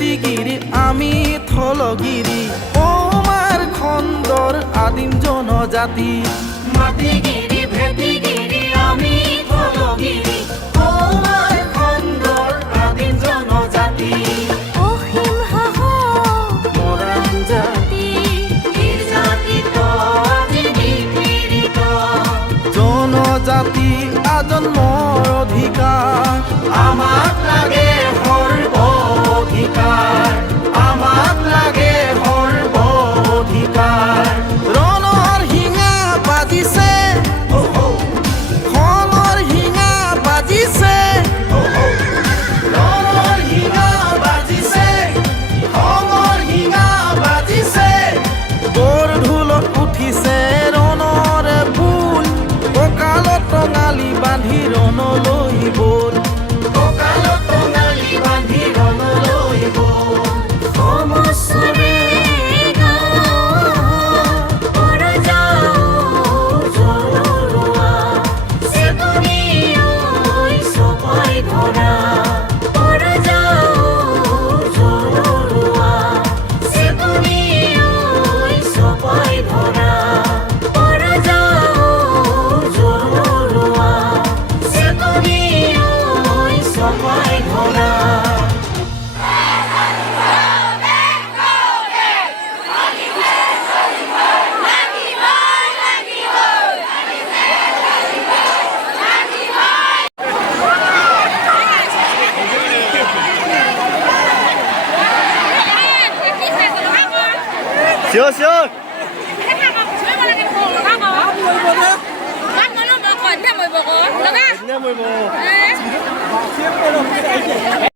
ভেটিগিৰি আমি থলগিৰি আমাৰ খন্দৰ আদিম জনজাতি মাটিগিৰি ভেটিগিৰি আমি থলগিৰি আমাৰ খন্দৰ আদিম জনজাতি অসীম সাহস মৰাণ জাতি নিৰ্যাতিত আজি নিপীড়িত জনজাতি আজন্মৰ অধিকাৰ আমাক লাগে সৰ্ব অধিকাৰ আমাক লাগে সৰ্ব অধিকাৰ ৰণৰ শিঙা বাজিছে খনৰ শিঙা বাজিছে ৰণৰ শিঙা বাজিছে খঙৰ শিঙা বাজিছে বৰ ঢোলত উঠিছে ৰণৰে ফুল কঁকালত টঙালি বান্ধি ৰণলৈ বল কঁকালত টঙালি বান্ধি ৰণলৈ গ'ল সমস্বৰে চিঞৰ চিঞৰ Kan mau lo mau kon, dia mau bawa, lo kan? এনে মৰিব